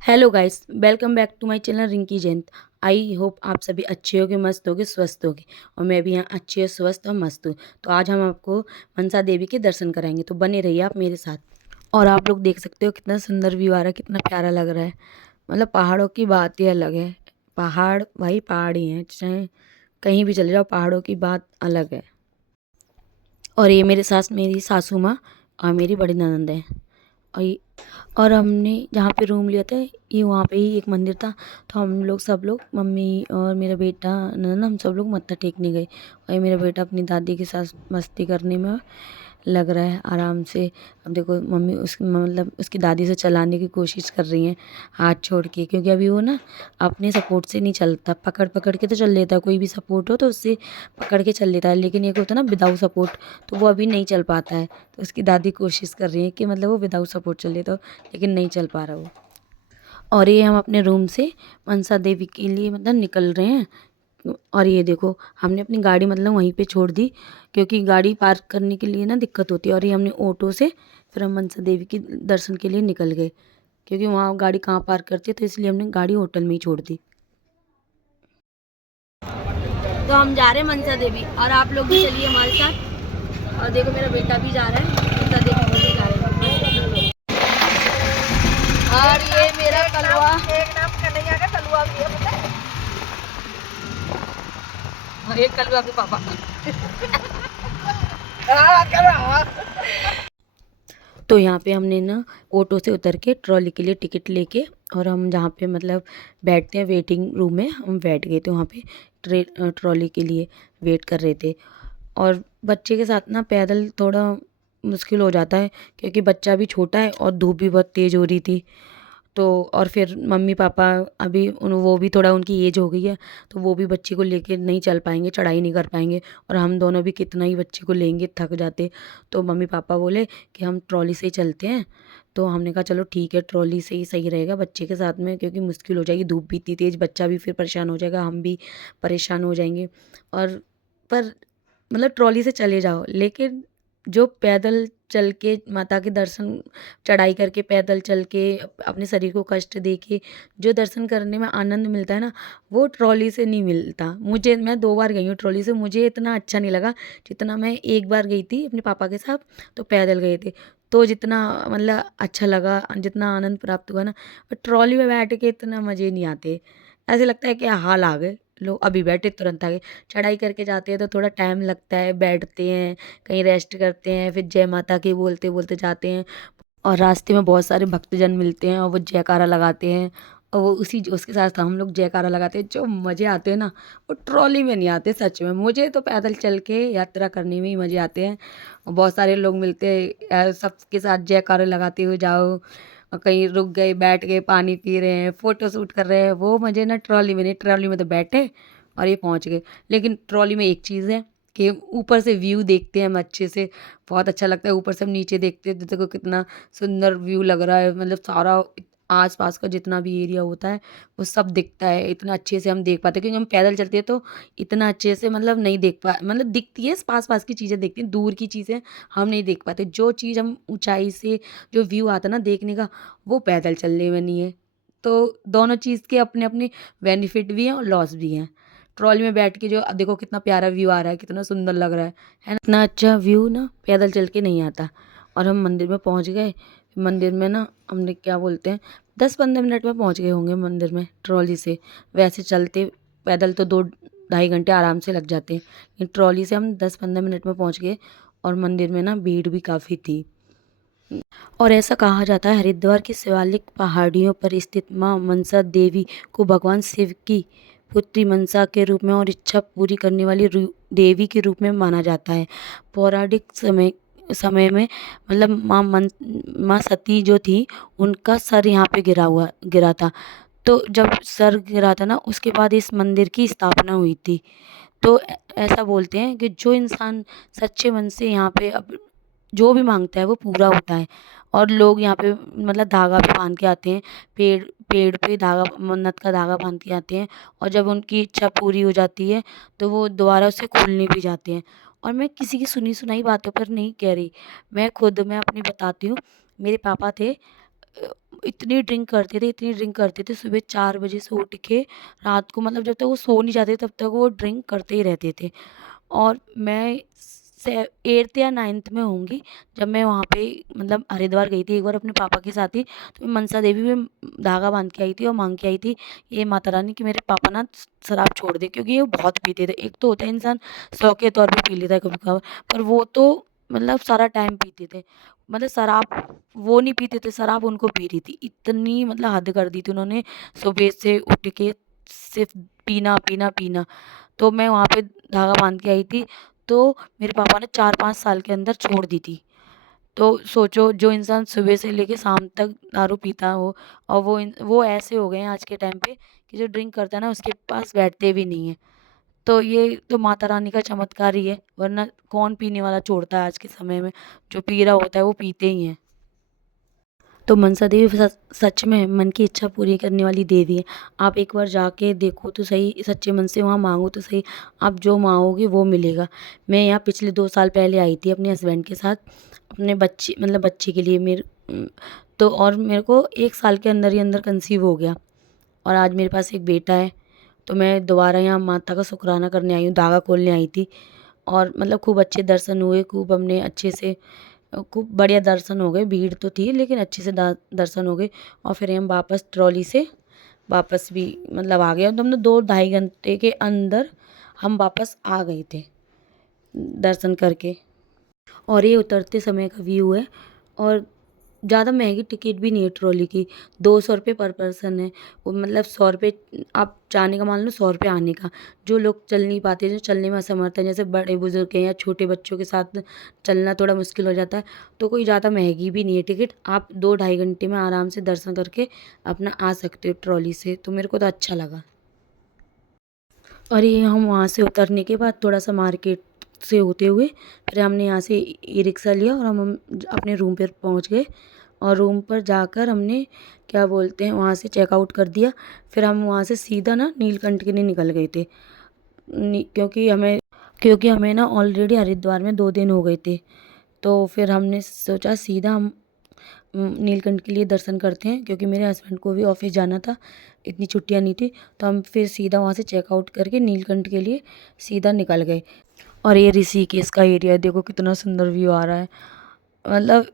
Hello guys, welcome back to my channel Rinki Jain. I hope आप सभी अच्छे होगे, मस्त होगे, स्वस्थ होगे और मैं भी यहाँ अच्छी और स्वस्थ और मस्त हूँ। तो आज हम आपको मनसा देवी के दर्शन कराएंगे, तो बने रहिए आप मेरे साथ। और आप लोग देख सकते हो कितना सुंदर व्यू आ रहा है, कितना प्यारा लग रहा है। मतलब पहाड़ों की बात ही अलग है। पहाड़ भाई पहाड़ ही हैं, चाहे कहीं भी चले जाओ पहाड़ों की बात अलग है। और ये मेरी सासू माँ और मेरी बड़ी ननंद है। और और हमने जहाँ पे रूम लिया था, ये वहाँ पे ही एक मंदिर था। तो हम लोग सब लोग, मम्मी और मेरा बेटा, ननद, हम सब लोग मत्था टेकने गए। और ये मेरा बेटा अपनी दादी के साथ मस्ती करने में लग रहा है आराम से। अब देखो मम्मी उसकी दादी से चलाने की कोशिश कर रही हैं हाथ छोड़ के, क्योंकि अभी वो ना अपने सपोर्ट से नहीं चलता। पकड़ पकड़ के तो चल लेता है, कोई भी सपोर्ट हो तो उससे पकड़ के चल लेता है, लेकिन एक होता है ना विदाउट सपोर्ट, तो वो अभी नहीं चल पाता है। तो उसकी दादी कोशिश कर रही है कि मतलब वो विदाउट सपोर्ट चल लेता हो, लेकिन नहीं चल पा रहा वो। और ये हम अपने रूम से मनसा देवी के लिए मतलब निकल रहे हैं। और ये देखो हमने अपनी गाड़ी मतलब वहीं पे छोड़ दी, क्योंकि गाड़ी पार्क करने के लिए ना दिक्कत होती है। और ये हमने ऑटो से फिर हम मनसा देवी के दर्शन के लिए निकल गए, क्योंकि वहाँ गाड़ी कहाँ पार्क करती है, तो इसलिए हमने गाड़ी होटल में ही छोड़ दी। तो हम जा रहे हैं मनसा देवी, और आप लोग भी चलिए हमारे साथ। और देखो मेरा बेटा भी जा रहा है, मनसा देवी को भी जा रहे हैं। और ये मेरा कलवा, एक नाम कन्हैया का कलवा भी है, पता है? हाँ, एक कलवा के पापा। तो यहाँ पे हमने ना ऑटो से उतर के ट्रॉली के लिए टिकट लेके, और हम जहाँ पे मतलब बैठते हैं वेटिंग रूम में, हम बैठ गए थे वहाँ पे ट्रॉली के लिए वेट कर रहे थे। और बच्चे के साथ ना पैदल थोड़ा मुश्किल हो जाता है, क्योंकि बच्चा भी छोटा है और धूप भी बहुत तेज़ हो रही थी। तो और फिर मम्मी पापा अभी वो भी थोड़ा उनकी एज हो गई है, तो वो भी बच्चे को लेके नहीं चल पाएंगे, चढ़ाई नहीं कर पाएंगे। और हम दोनों भी कितना ही बच्चे को लेंगे, थक जाते। तो मम्मी पापा बोले कि हम ट्रॉली से ही चलते हैं। तो हमने कहा चलो ठीक है, ट्रॉली से ही सही रहेगा बच्चे के साथ में, क्योंकि मुश्किल हो जाएगी, धूप भी इतनी तेज़, बच्चा भी फिर परेशान हो जाएगा, हम भी परेशान हो जाएंगे। और पर मतलब ट्रॉली से चले जाओ, लेकिन जो पैदल चल के माता के दर्शन, चढ़ाई करके पैदल चल के अपने शरीर को कष्ट दे के जो दर्शन करने में आनंद मिलता है ना, वो ट्रॉली से नहीं मिलता। मैं 2 बार गई हूँ ट्रॉली से, मुझे इतना अच्छा नहीं लगा जितना मैं एक बार गई थी अपने पापा के साथ, तो पैदल गए थे। तो जितना मतलब अच्छा लगा, जितना आनंद प्राप्त हुआ ना, ट्रॉली में बैठ के इतना मज़े नहीं आते। ऐसे लगता है कि हाल आ गए, लो अभी बैठे तुरंत आ गए। चढ़ाई करके जाते हैं तो थोड़ा टाइम लगता है, बैठते हैं, कहीं रेस्ट करते हैं, फिर जय माता की बोलते बोलते जाते हैं। और रास्ते में बहुत सारे भक्तजन मिलते हैं और वो जयकारा लगाते हैं, और वो उसी उसके साथ हम लोग जयकारा लगाते हैं। जो मज़े आते हैं ना, वो ट्रॉली में नहीं आते सच में। मुझे तो पैदल चल के यात्रा करने में ही मज़े आते हैं। और बहुत सारे लोग मिलते हैं, सबके साथ जयकारे लगाते हुए जाओ, और कहीं रुक गए, बैठ गए, पानी पी रहे हैं, फ़ोटो शूट कर रहे हैं, वो मज़े ना ट्रॉली में नहीं। ट्रॉली में तो बैठे और ये पहुँच गए। लेकिन ट्रॉली में एक चीज़ है कि ऊपर से व्यू देखते हैं हम अच्छे से, बहुत अच्छा लगता है। ऊपर से हम नीचे देखते हैं तो देखो कितना सुंदर व्यू लग रहा है, मतलब सारा आस पास का जितना भी एरिया होता है वो सब दिखता है। इतना अच्छे से हम देख पाते हैं, क्योंकि हम पैदल चलते हैं तो इतना अच्छे से मतलब नहीं देख पा, मतलब दिखती है, पास पास की चीज़ें दिखती हैं, दूर की चीज़ें हम नहीं देख पाते। जो चीज़ हम ऊंचाई से जो व्यू आता है ना देखने का, वो पैदल चलने में नहीं है। तो दोनों चीज़ के अपने अपने बेनिफिट भी हैं और लॉस भी हैं। ट्रॉली में बैठ के जो देखो कितना प्यारा व्यू आ रहा है, कितना सुंदर लग रहा है ना? इतना अच्छा व्यू ना पैदल चल के नहीं आता। और हम मंदिर में पहुंच गए। मंदिर में ना हमने क्या बोलते हैं, 10-15 मिनट में पहुंच गए होंगे मंदिर में ट्रॉली से। वैसे चलते पैदल तो 2-2.5 घंटे आराम से लग जाते हैं, लेकिन ट्रॉली से हम 10-15 मिनट में पहुंच गए। और मंदिर में ना भीड़ भी काफ़ी थी। और ऐसा कहा जाता है हरिद्वार की शिवालिक पहाड़ियों पर स्थित माँ मनसा देवी को भगवान शिव की पुत्री मनसा के रूप में और इच्छा पूरी करने वाली देवी के रूप में माना जाता है। पौराणिक समय समय में मतलब माँ सती जो थी, उनका सर यहाँ पे गिरा था। तो जब सर गिरा था ना, उसके बाद इस मंदिर की स्थापना हुई थी। तो ऐसा बोलते हैं कि जो इंसान सच्चे मन से यहाँ पे अब जो भी मांगता है वो पूरा होता है। और लोग यहाँ पे मतलब धागा भी बांध के आते हैं, पेड़ पेड़ पे धागा, मन्नत का धागा बांध के आते हैं। और जब उनकी इच्छा पूरी हो जाती है तो वो दोबारा उसे खोलने भी जाते हैं। और मैं किसी की सुनी सुनाई बातों पर नहीं कह रही, मैं अपनी बताती हूँ। मेरे पापा थे, इतनी ड्रिंक करते थे, इतनी ड्रिंक करते थे, सुबह 4 बजे से उठ के रात को मतलब जब तक वो सो नहीं जाते तब तक वो ड्रिंक करते ही रहते थे। और मैं से 8th या 9th में होंगी जब मैं वहाँ पे मतलब हरिद्वार गई थी एक बार अपने पापा के साथ ही। तो मैं मनसा देवी में धागा बांध के आई थी और मांग के आई थी ये माता रानी कि मेरे पापा ना शराब छोड़ दे, क्योंकि ये बहुत पीते थे। एक तो होता है इंसान शौक के तौर पे पी लेता है कभी कभार, पर वो तो मतलब सारा टाइम पीते थे। मतलब शराब वो नहीं पीते थे, शराब उनको पी रही थी, इतनी मतलब हद कर दी थी उन्होंने। सुबह से उठ के सिर्फ पीना पीना पीना। तो मैं वहाँ पे धागा बांध के आई थी, तो मेरे पापा ने 4-5 साल के अंदर छोड़ दी थी। तो सोचो जो इंसान सुबह से लेके शाम तक दारू पीता हो, और वो ऐसे हो गए हैं आज के टाइम पे कि जो ड्रिंक करता है ना उसके पास बैठते भी नहीं है। तो ये तो माता रानी का चमत्कार ही है, वरना कौन पीने वाला छोड़ता है आज के समय में। जो पी रहा होता है वो पीते ही हैं। तो मनसा देवी सच में मन की इच्छा पूरी करने वाली देवी है। आप एक बार जाके देखो तो सही, सच्चे मन से वहाँ मांगो तो सही, आप जो मांगोगे वो मिलेगा। मैं यहाँ पिछले 2 साल पहले आई थी अपने हस्बैंड के साथ, अपने बच्चे मतलब बच्चे के लिए तो और मेरे को 1 साल के अंदर ही अंदर कंसीव हो गया, और आज मेरे पास एक बेटा है। तो मैं दोबारा यहाँ माता का शुक्राना करने आई हूँ, धागा खोलने आई थी। और मतलब खूब अच्छे दर्शन हुए, खूब हमने अच्छे से खूब बढ़िया दर्शन हो गए। भीड़ तो थी लेकिन अच्छे से दर्शन हो गए। और फिर हम वापस ट्रॉली से वापस भी मतलब आ गए, तो हमने 2-2.5 घंटे के अंदर हम वापस आ गए थे दर्शन करके। और ये उतरते समय का व्यू है, और ज़्यादा महंगी टिकट भी नहीं है ट्रॉली की, 200 रुपये पर पर्सन है। वो मतलब 100 रुपये आप जाने का मान लो, 100 रुपये आने का। जो लोग चल नहीं पाते, जो चलने में असमर्थ हैं, जैसे बड़े बुजुर्ग हैं या छोटे बच्चों के साथ चलना थोड़ा मुश्किल हो जाता है, तो कोई ज़्यादा महंगी भी नहीं है टिकट। आप 2-2.5 घंटे में आराम से दर्शन करके अपना आ सकते हो ट्रॉली से। तो मेरे को तो अच्छा लगा। और ये हम वहाँ से उतरने के बाद थोड़ा सा मार्केट से होते हुए फिर हमने यहाँ से ई रिक्शा लिया और हम अपने रूम पर पहुँच गए। और रूम पर जाकर हमने क्या बोलते हैं वहाँ से चेकआउट कर दिया। फिर हम वहाँ से सीधा ना नीलकंठ के लिए निकल गए थे, क्योंकि हमें ना ऑलरेडी हरिद्वार में 2 दिन हो गए थे। तो फिर हमने सोचा सीधा हम नीलकंठ के लिए दर्शन करते हैं, क्योंकि मेरे हस्बैंड को भी ऑफिस जाना था, इतनी छुट्टियां नहीं थी। तो हम फिर सीधा वहाँ से चेकआउट करके नीलकंठ के लिए सीधा निकल गए। और ये ऋषिकेश का एरिया देखो कितना सुंदर व्यू आ रहा है। मतलब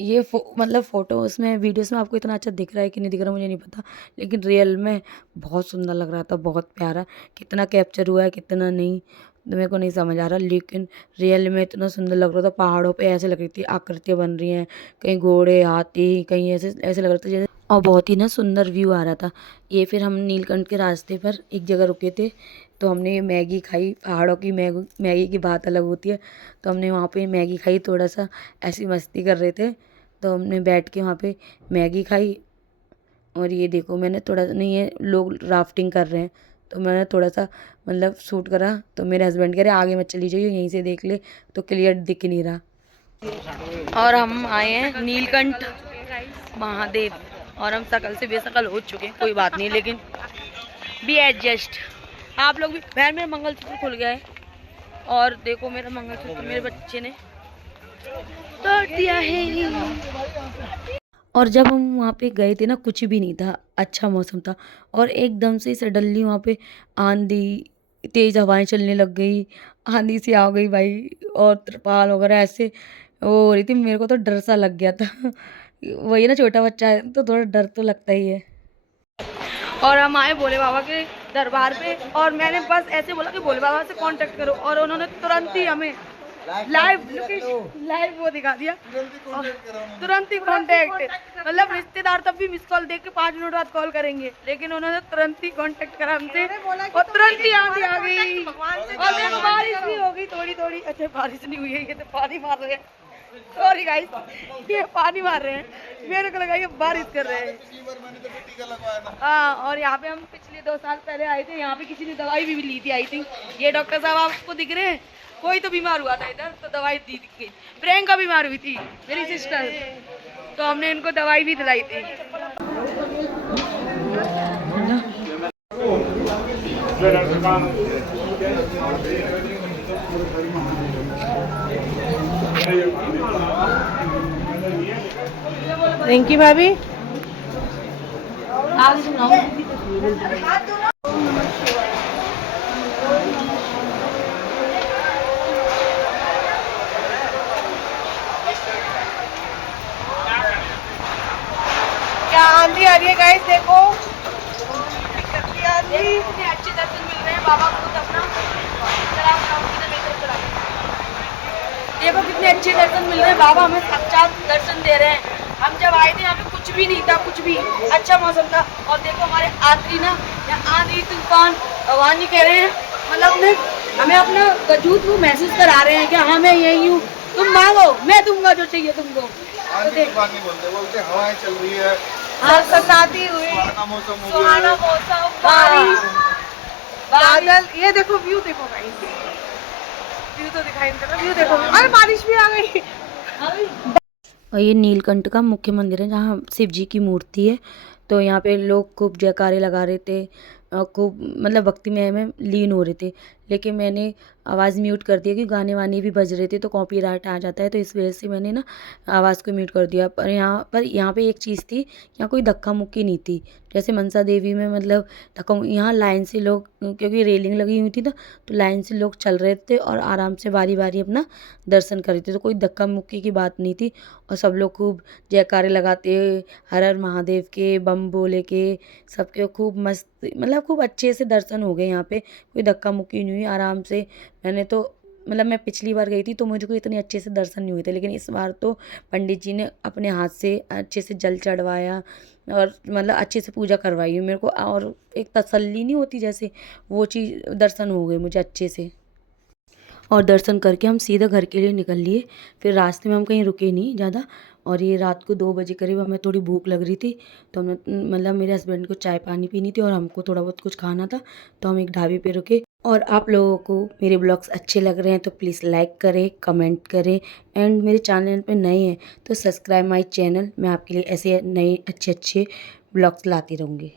ये मतलब फ़ोटोज़ में वीडियोज़ में आपको इतना अच्छा दिख रहा है कि नहीं दिख रहा मुझे नहीं पता, लेकिन रियल में बहुत सुंदर लग रहा था, बहुत प्यारा। कितना कैप्चर हुआ है कितना नहीं तो मेरे को नहीं समझ आ रहा, लेकिन रियल में इतना सुंदर लग रहा था। पहाड़ों पे ऐसे लग रही थी आकृतियाँ बन रही हैं, कहीं घोड़े हाथी, कहीं ऐसे ऐसे लग रहा था जैसे, और बहुत ही ना सुंदर व्यू आ रहा था। ये फिर हम नीलकंठ के रास्ते पर एक जगह रुके थे, तो हमने ये मैगी खाई। पहाड़ों की मैगी की बात अलग होती है। तो हमने वहाँ पे मैगी खाई, थोड़ा सा ऐसी मस्ती कर रहे थे, तो हमने बैठ के वहाँ पे मैगी खाई। और ये देखो मैंने थोड़ा नहीं, ये लोग राफ्टिंग कर रहे हैं, तो मैंने थोड़ा सा मतलब शूट करा। तो मेरे हस्बैंड कह रहे आगे मत चली जाइए, यहीं से देख ले, तो क्लियर दिख नहीं रहा। और हम आए हैं नीलकंठ महादेव, और हम शकल से बेशकल हो चुके हैं, कोई बात नहीं, लेकिन बी एडजस्ट। आप लोग भी। बहन मेरा मंगलसूत्र खुल गया है, और देखो मेरा मंगलसूत्र मेरे बच्चे ने तोड़ दिया है। और जब हम वहाँ पे गए थे ना कुछ भी नहीं था, अच्छा मौसम था, और एकदम से सडनली वहाँ पे आंधी, तेज़ हवाएं चलने लग गई, आंधी सी आ गई भाई, और त्रिपाल वगैरह ऐसे वो हो रही थी। मेरे को तो डर सा लग गया था वही ना, छोटा बच्चा है तो थोड़ा डर तो लगता ही है। और हम आए भोले बाबा के दरबार पे, और मैंने बस ऐसे बोला कि भोले बाबा से कांटेक्ट करो, और उन्होंने तुरंत ही हमें लाइव वो दिखा दिया, तुरंत ही कांटेक्ट। मतलब रिश्तेदार तब भी मिस कॉल देख के 5 मिनट बाद कॉल करेंगे, लेकिन उन्होंने तुरंत ही कांटेक्ट करा हमसे, और तुरंत ही आंधी आ गई, और बारिश भी हो गई थोड़ी थोड़ी। अच्छा बारिश नहीं हुई है, ये तो पानी मार रहे हैं, सॉरी गाइस, ये पानी मार रहे हैं, मेरे को लगा ये बारिश कर रहे हैं। हाँ, और यहाँ पे हम पिछले 2 साल पहले आए थे, यहाँ पे किसी ने दवाई भी ली थी आई थिंक। ये डॉक्टर साहब आपको दिख रहे हैं, कोई तो बीमार हुआ था इधर, तो दवाई दी थी। प्रियंका बीमार हुई थी मेरी सिस्टर, तो हमने इनको दवाई भी दिलाई थी। रिंकी भाभी आगे सुनाओ। क्या आंधी आ रही है गाइस, देखो कितनी आंधी। कितने अच्छे दर्शन मिल रहे हैं बाबा को अपना। देखो कितने अच्छे दर्शन मिल रहे हैं, बाबा हमें साक्षात दर्शन दे रहे हैं। हम जब आए थे यहाँ पे कुछ भी नहीं था, कुछ भी अच्छा मौसम था। और देखो हमारे आखिरी ना यहाँ आंधी तूफान भगवान जी कह रहे हैं, मतलब हमें अपना वजूद वो महसूस करा रहे हैं कि हाँ मैं यही हूँ, तुम मांगो मैं दूंगा जो चाहिए तुमको। आंधी तूफान नहीं बोलते, बोलते हवाएं चल रही है, बरसाती हुई, सुहाना मौसम हो सुहाना गया है। मौसम, बारिश, बादल। ये देखो व्यू, देखो गाइस, व्यू तो दिखाई नहीं दे रहा, व्यू देखो। अरे बारिश भी आ गई। और ये नीलकंठ का मुख्य मंदिर है जहाँ शिव जी की मूर्ति है। तो यहाँ पे लोग खूब जयकारे लगा रहे थे, खूब मतलब भक्तिमय में लीन हो रहे थे। लेकिन मैंने आवाज़ म्यूट कर दिया क्योंकि गाने वाने भी बज रहे थे तो कॉपीराइट आ जाता है, तो इस वजह से मैंने ना आवाज़ को म्यूट कर दिया। पर यहाँ पे एक चीज़ थी, यहाँ कोई धक्का मुक्की नहीं थी। जैसे मनसा देवी में मतलब यहाँ लाइन से लोग, क्योंकि रेलिंग लगी हुई थी ना, तो लाइन से लोग चल रहे थे और आराम से बारी बारी अपना दर्शन कर रहे थे, तो कोई धक्का मुक्की की बात नहीं थी। और सब लोग खूब जयकारे लगाते, हर हर महादेव के बम बोले के, सबके खूब मस्त मतलब खूब अच्छे से दर्शन हो गए। यहाँ पे कोई धक्का मुक्की नहीं हुई, आराम से। मैंने तो मतलब मैं पिछली बार गई थी तो मुझको इतने अच्छे से दर्शन नहीं हुए थे, लेकिन इस बार तो पंडित जी ने अपने हाथ से अच्छे से जल चढ़वाया और मतलब अच्छे से पूजा करवाई मेरे को, और एक तसल्ली नहीं होती जैसे, वो चीज़ दर्शन हो गए मुझे अच्छे से। और दर्शन करके हम सीधा घर के लिए निकल लिए। फिर रास्ते में हम कहीं रुके नहीं ज़्यादा। और ये रात को 2 बजे करीब हमें थोड़ी भूख लग रही थी, तो हमें मतलब मेरे हस्बैंड को चाय पानी पीनी थी और हमको थोड़ा बहुत कुछ खाना था, तो हम एक ढाबे पे रुके। और आप लोगों को मेरे ब्लॉग्स अच्छे लग रहे हैं तो प्लीज़ लाइक करें, कमेंट करें, एंड मेरे चैनल पे नए हैं तो सब्सक्राइब माई चैनल। मैं आपके लिए ऐसे नए अच्छे अच्छे ब्लॉग्स लाती रहूँगी।